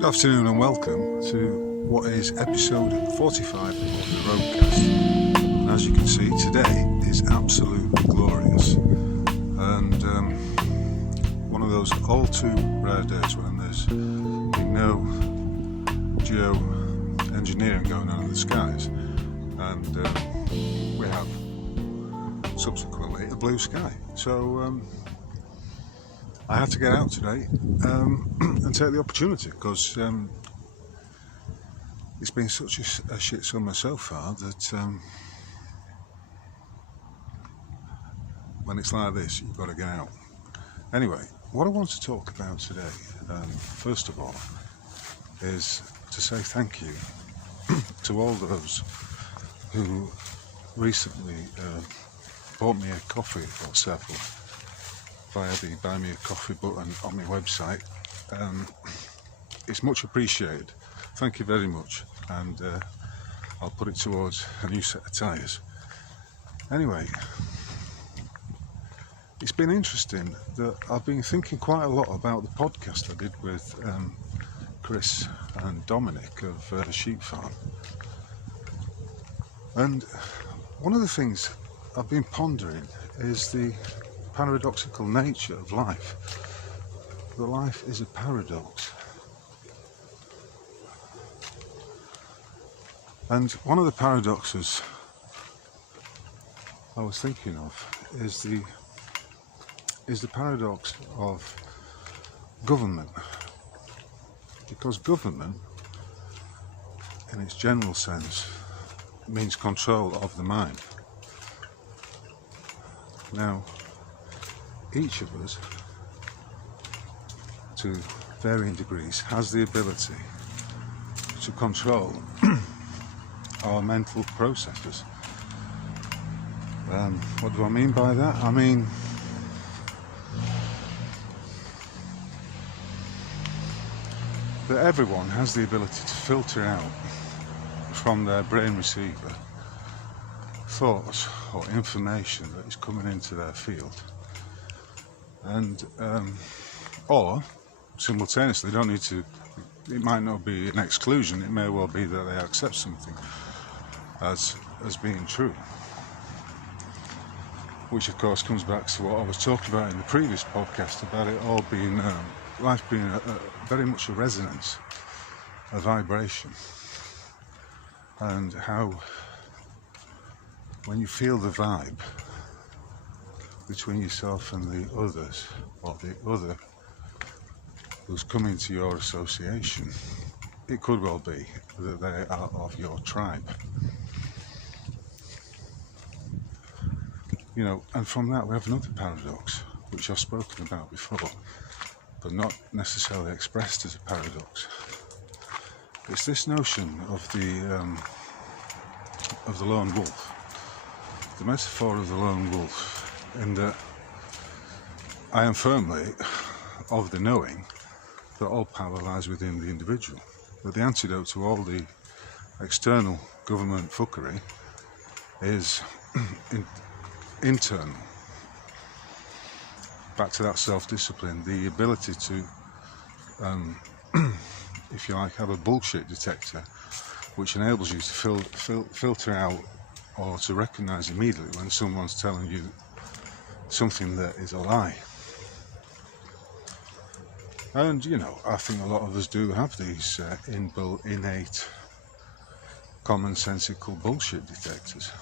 Good afternoon and welcome to what is episode 45 of the Roadcast. And as you can see, today is absolutely glorious. And one of those all too rare days when there's no geo-engineering going on in the skies. And we have subsequently a blue sky. So I had to get out today and take the opportunity because it's been such a shit summer so far that when it's like this, you've got to get out. Anyway, what I want to talk about today, first of all, is to say thank you to all those who recently bought me a coffee or several via the Buy Me a Coffee button on my website. It's much appreciated. Thank you very much, and I'll put it towards a new set of tyres. Anyway, it's been interesting that I've been thinking quite a lot about the podcast I did with Chris and Dominic of Sheep Farm. And one of the things I've been pondering is the paradoxical nature of life. That life is a paradox. And one of the paradoxes I was thinking of is the paradox of government. Because government, in its general sense, means control of the mind. Now, each of us, to varying degrees, has the ability to control our mental processes. What do I mean by that? I mean, that everyone has the ability to filter out from their brain receiver thoughts or information that is coming into their field. And or simultaneously, don't need to, it might not be an exclusion, it may well be that they accept something as being true, which of course comes back to what I was talking about in the previous podcast about it all being life being very much a resonance, a vibration, and how when you feel the vibe between yourself and the others, or the other who's coming to your association, it could well be that they are of your tribe. You know, and from that we have another paradox, which I've spoken about before, but not necessarily expressed as a paradox. It's this notion of the lone wolf, the metaphor of the lone wolf, in that I am firmly of the knowing that all power lies within the individual, that the antidote to all the external government fuckery is internal. Back to that self-discipline, the ability to, if you like, have a bullshit detector which enables you to filter out or to recognise immediately when someone's telling you something that is a lie. And you know, I think a lot of us do have these innate commonsensical bullshit detectors.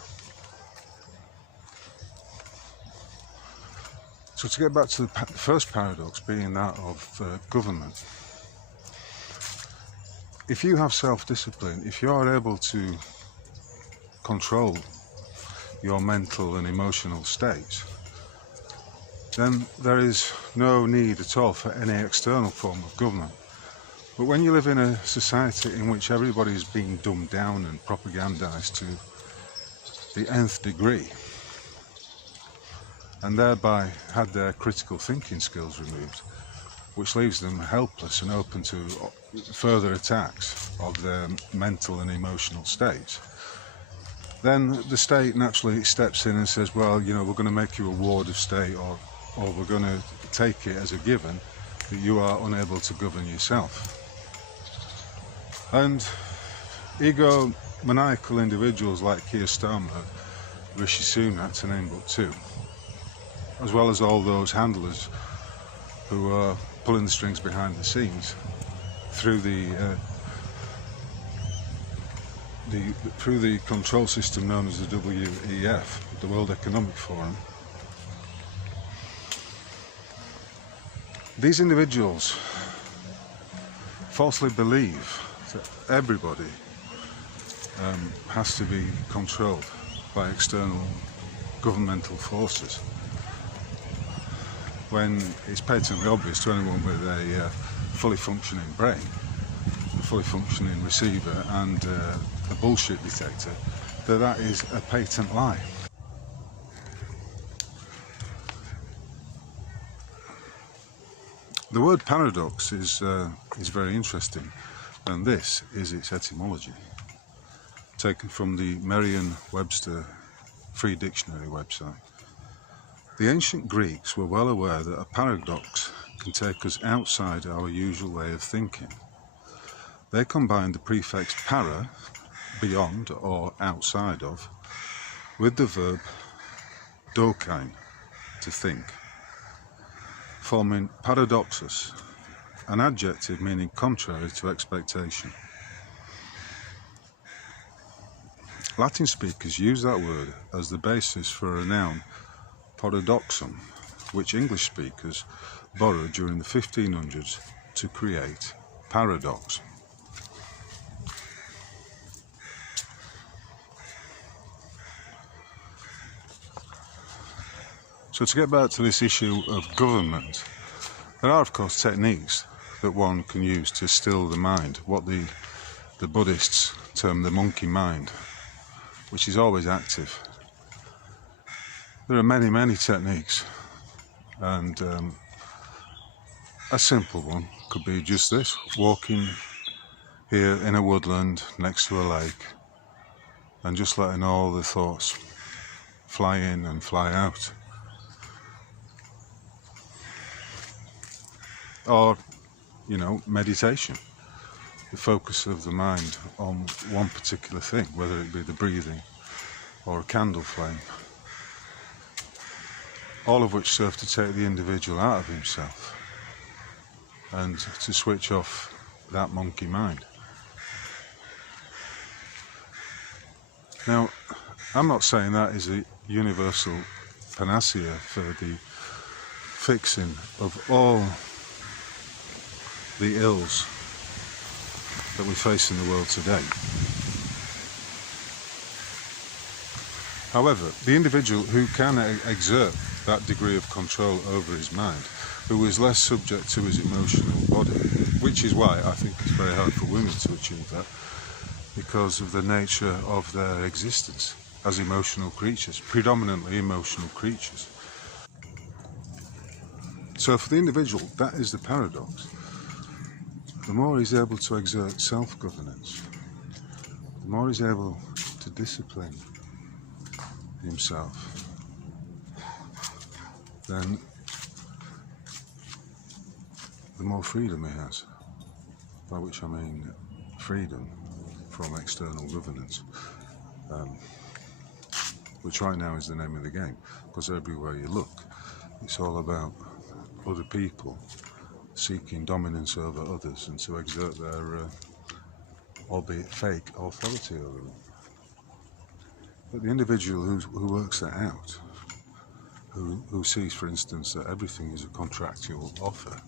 So to get back to the first paradox, being that of government, if you have self-discipline, if you are able to control your mental and emotional states, then there is no need at all for any external form of government. But when you live in a society in which everybody is being dumbed down and propagandized to the nth degree, and thereby had their critical thinking skills removed, which leaves them helpless and open to further attacks of their mental and emotional states, then the state naturally steps in and says, well, you know, we're going to make you a ward of state, or we're going to take it as a given that you are unable to govern yourself. And egomaniacal individuals like Keir Starmer, Rishi Sunak, to name but two, as well as all those handlers who are pulling the strings behind the scenes through the control system known as the WEF, the World Economic Forum. These individuals falsely believe that everybody has to be controlled by external governmental forces, when it's patently obvious to anyone with a fully functioning brain, a fully functioning receiver and a bullshit detector, that that is a patent lie. The word paradox is very interesting, and this is its etymology, taken from the Merriam-Webster Free Dictionary website. The ancient Greeks were well aware that a paradox can take us outside our usual way of thinking. They combined the prefix para, beyond or outside of, with the verb dokein, to think, forming paradoxus, an adjective meaning contrary to expectation. Latin speakers use that word as the basis for a noun, paradoxum, which English speakers borrowed during the 1500s to create paradox. So to get back to this issue of government, there are of course techniques that one can use to still the mind, what the Buddhists term the monkey mind, which is always active. There are many techniques, and a simple one could be just this: walking here in a woodland next to a lake and just letting all the thoughts fly in and fly out. Or, meditation, the focus of the mind on one particular thing, whether it be the breathing or a candle flame, all of which serve to take the individual out of himself and to switch off that monkey mind. Now, I'm not saying that is a universal panacea for the fixing of all the ills that we face in the world today. However, the individual who can exert that degree of control over his mind, who is less subject to his emotional body, which is why I think it's very hard for women to achieve that, because of the nature of their existence as emotional creatures, predominantly emotional creatures. So for the individual, that is the paradox. The more he's able to exert self-governance, the more he's able to discipline himself, then the more freedom he has, by which I mean freedom from external governance, which right now is the name of the game, because everywhere you look, it's all about other people seeking dominance over others and to exert their, albeit fake, authority over them. But the individual who works that out, who sees, for instance, that everything is a contractual offer,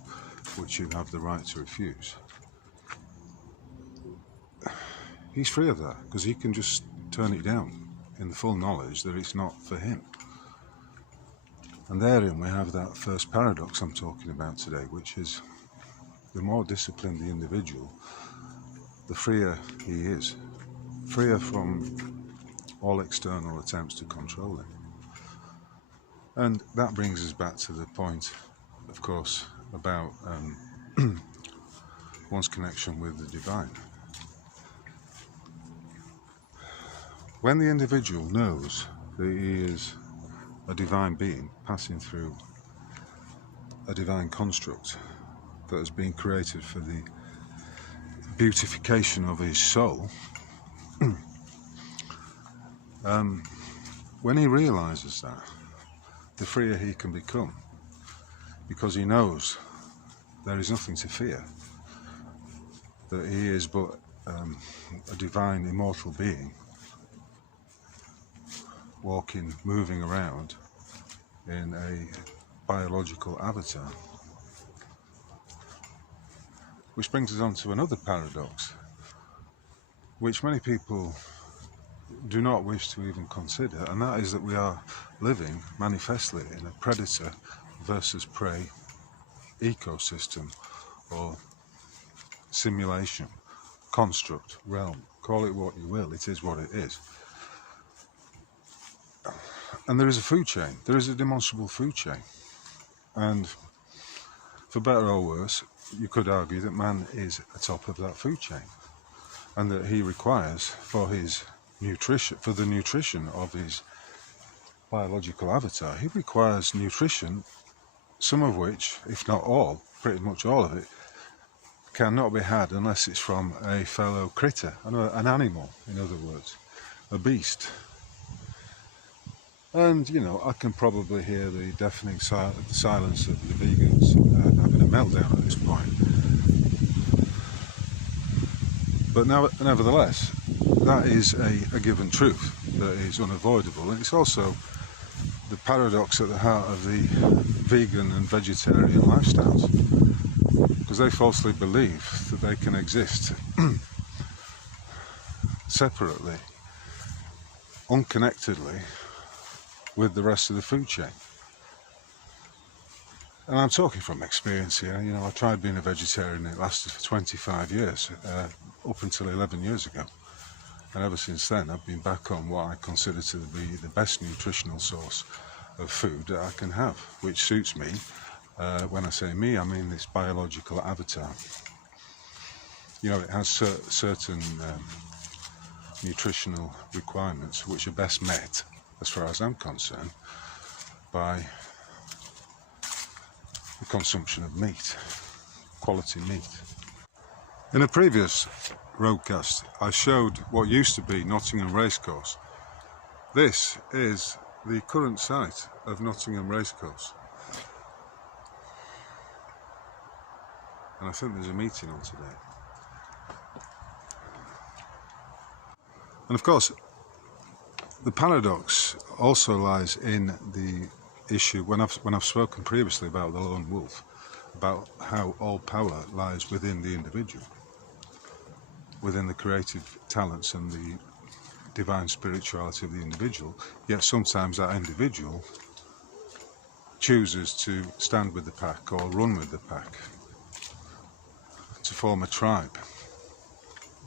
which you have the right to refuse, he's free of that, because he can just turn it down in the full knowledge that it's not for him. And therein we have that first paradox I'm talking about today, which is the more disciplined the individual, the freer he is, freer from all external attempts to control him. And that brings us back to the point, of course, about one's connection with the divine. When the individual knows that he is a divine being passing through a divine construct that has been created for the beautification of his soul, when he realizes that, the freer he can become, because he knows there is nothing to fear, that he is but a divine immortal being walking, moving around in a biological avatar. Which brings us on to another paradox, which many people do not wish to even consider, and that is that we are living manifestly in a predator versus prey ecosystem, or simulation, construct, realm, call it what you will, it is what it is. And there is a food chain, there is a demonstrable food chain, and for better or worse, you could argue that man is atop of that food chain, and that he requires for his nutrition, for the nutrition of his biological avatar, he requires nutrition, some of which, if not all, pretty much all of it, cannot be had unless it's from a fellow critter, an animal, in other words, a beast. And, you know, I can probably hear the deafening silence of the vegans having a meltdown at this point. But nevertheless, that is a given truth that is unavoidable. And it's also the paradox at the heart of the vegan and vegetarian lifestyles, because they falsely believe that they can exist separately, unconnectedly, with the rest of the food chain. And I'm talking from experience here. You know, I tried being a vegetarian, it lasted for 25 years, up until 11 years ago. And ever since then, I've been back on what I consider to be the best nutritional source of food that I can have, which suits me. When I say me, I mean this biological avatar. You know, it has certain nutritional requirements which are best met, as far as I'm concerned, by the consumption of meat, quality meat. In a previous roadcast, I showed what used to be Nottingham Racecourse. This is the current site of Nottingham Racecourse. And I think there's a meeting on today. And of course, the paradox also lies in the issue, when I've spoken previously about the lone wolf, about how all power lies within the individual, within the creative talents and the divine spirituality of the individual, yet sometimes that individual chooses to stand with the pack or run with the pack, to form a tribe,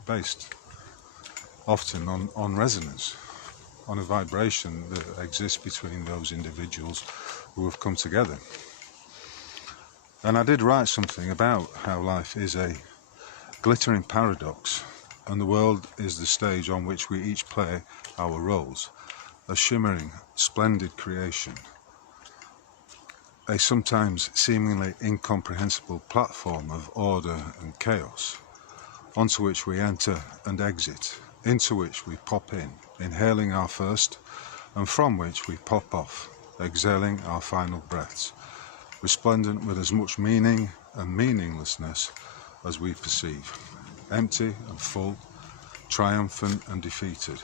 based often on resonance, on a vibration that exists between those individuals who have come together. And I did write something about how life is a glittering paradox, and the world is the stage on which we each play our roles, a shimmering, splendid creation, a sometimes seemingly incomprehensible platform of order and chaos, onto which we enter and exit, into which we pop in, inhaling our first, and from which we pop off, exhaling our final breaths, resplendent with as much meaning and meaninglessness as we perceive, empty and full, triumphant and defeated,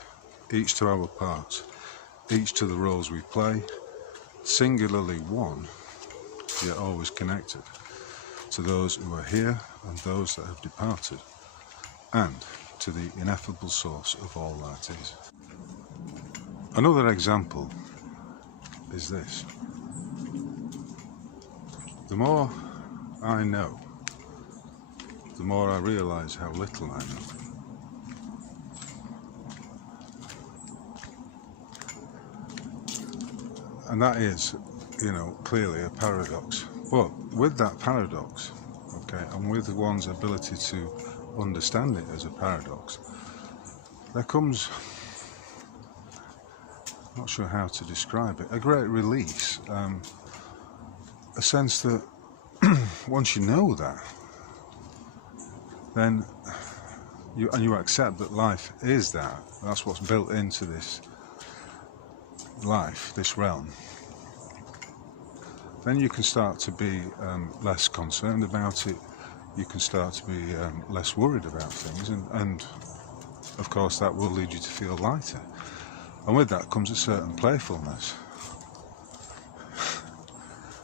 each to our parts, each to the roles we play, singularly one, yet always connected, to those who are here and those that have departed, and to the ineffable source of all that is. Another example is this. The more I know, the more I realise how little I know. And that is, you know, clearly a paradox. But with that paradox, okay, and with one's ability to understand it as a paradox, there comes, I'm not sure how to describe it, a great release, a sense that once you know that, then you accept that life is that. That's what's built into this life, this realm. Then you can start to be less concerned about it. You can start to be less worried about things, and of course that will lead you to feel lighter. And with that comes a certain playfulness.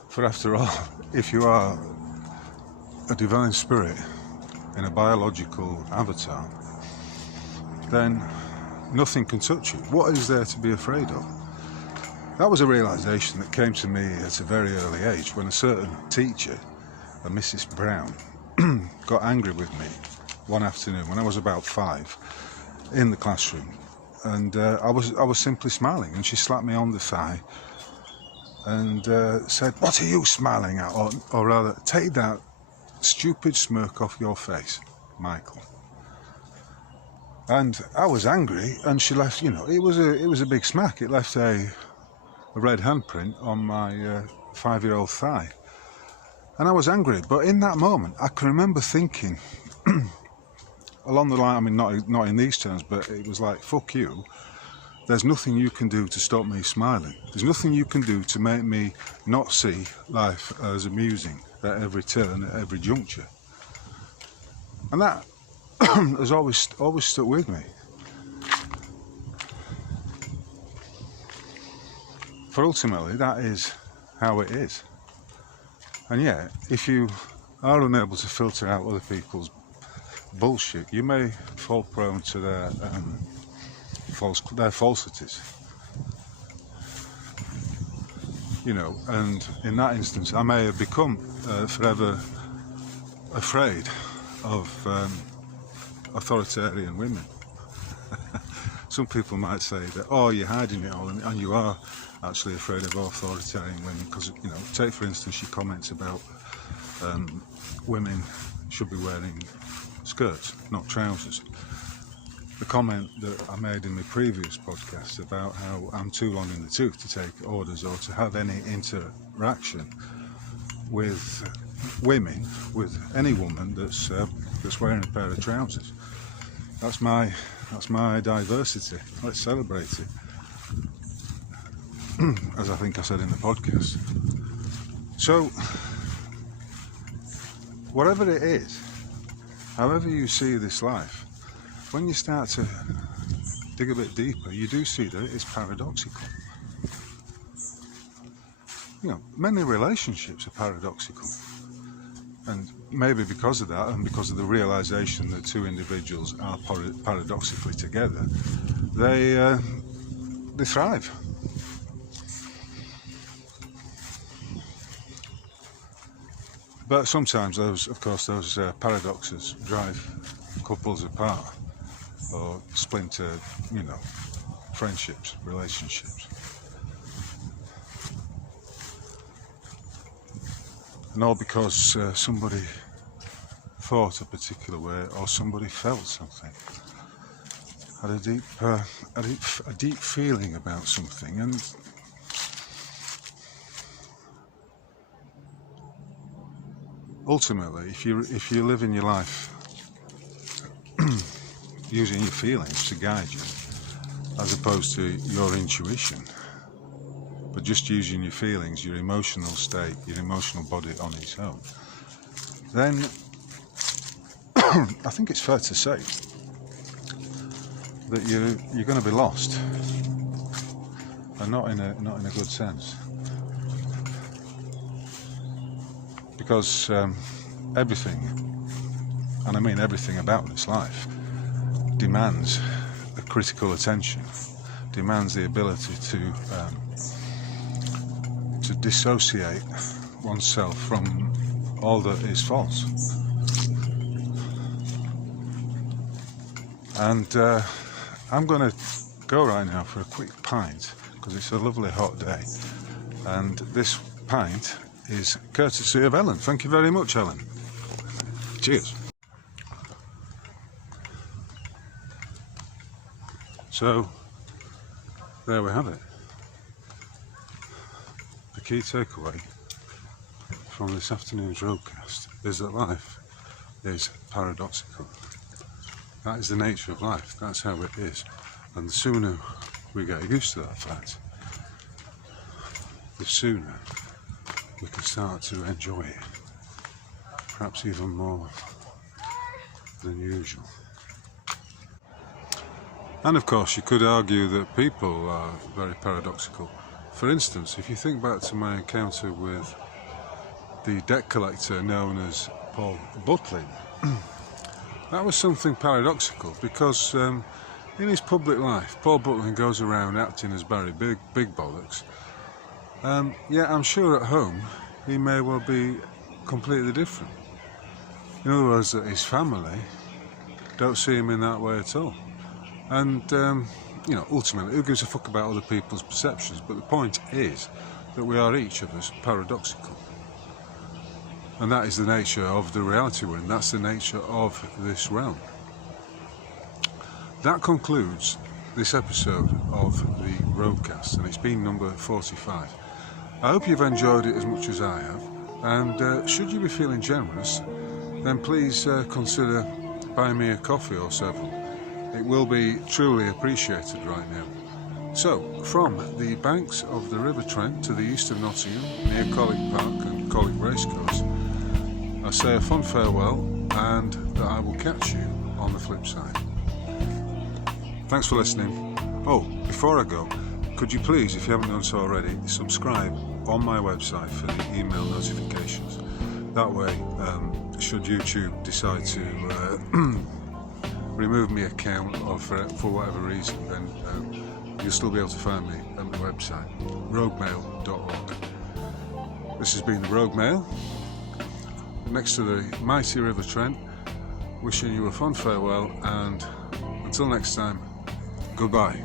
For after all, if you are a divine spirit in a biological avatar, then nothing can touch you. What is there to be afraid of? That was a realization that came to me at a very early age when a certain teacher, a Mrs. Brown, got angry with me one afternoon when I was about 5 in the classroom, and I was simply smiling, and she slapped me on the thigh and said, "What are you smiling at? Or rather, take that stupid smirk off your face, Michael." And I was angry, and she left. It was a big smack. It left a red handprint on my 5-year-old thigh, and I was angry. But in that moment, I can remember thinking along the line. I mean, not in these terms, but it was like, "Fuck you." There's nothing you can do to stop me smiling. There's nothing you can do to make me not see life as amusing at every turn, at every juncture. And that has always stuck with me. For ultimately, that is how it is. And yet, if you are unable to filter out other people's bullshit, you may fall prone to their falsities. And in that instance, I may have become forever afraid of authoritarian women. Some people might say that, "Oh, you're hiding it all," and you are actually afraid of authoritarian women because, take for instance, she comments about women should be wearing skirts, not trousers. The comment that I made in the previous podcast about how I'm too long in the tooth to take orders or to have any interaction with women, with any woman that's wearing a pair of trousers. That's my diversity. Let's celebrate it. As I think I said in the podcast. So, whatever it is, however you see this life, when you start to dig a bit deeper, you do see that it's paradoxical. Many relationships are paradoxical. And maybe because of that, and because of the realization that two individuals are paradoxically together, they thrive. But sometimes those paradoxes drive couples apart, or splinter, friendships, relationships. And all because somebody thought a particular way, or somebody felt something, had a deep feeling about something, and ultimately, if you live in your life using your feelings to guide you, as opposed to your intuition, but just using your feelings, your emotional state, your emotional body on its own, then I think it's fair to say that you're going to be lost, and not in a good sense, because everything, and I mean everything about this life, demands a critical attention, demands the ability to dissociate oneself from all that is false. And I'm going to go right now for a quick pint, because it's a lovely hot day, and this pint is courtesy of Ellen. Thank you very much, Ellen. Cheers. So, there we have it. The key takeaway from this afternoon's roadcast is that life is paradoxical. That is the nature of life. That's how it is. And the sooner we get used to that fact, the sooner we can start to enjoy it. Perhaps even more than usual. And of course, you could argue that people are very paradoxical. For instance, if you think back to my encounter with the debt collector known as Paul Butlin, that was something paradoxical because in his public life, Paul Butlin goes around acting as Barry Big Bollocks. Yet I'm sure at home he may well be completely different. In other words, that his family don't see him in that way at all. And, ultimately, who gives a fuck about other people's perceptions? But the point is that we are each of us paradoxical. And that is the nature of the reality we're in. That's the nature of this realm. That concludes this episode of the Roadcast, and it's been number 45. I hope you've enjoyed it as much as I have. And should you be feeling generous, then please consider buying me a coffee or several. It will be truly appreciated right now. So, from the banks of the River Trent to the east of Nottingham, near Colwick Park and Colwick Racecourse, I say a fond farewell and that I will catch you on the flip side. Thanks for listening. Oh, before I go, could you please, if you haven't done so already, subscribe on my website for the email notifications. That way, should YouTube decide to remove my account or for whatever reason, then you'll still be able to find me at my website, roguemail.org. This has been the Rogue Mail, next to the mighty River Trent, wishing you a fond farewell, and until next time, goodbye.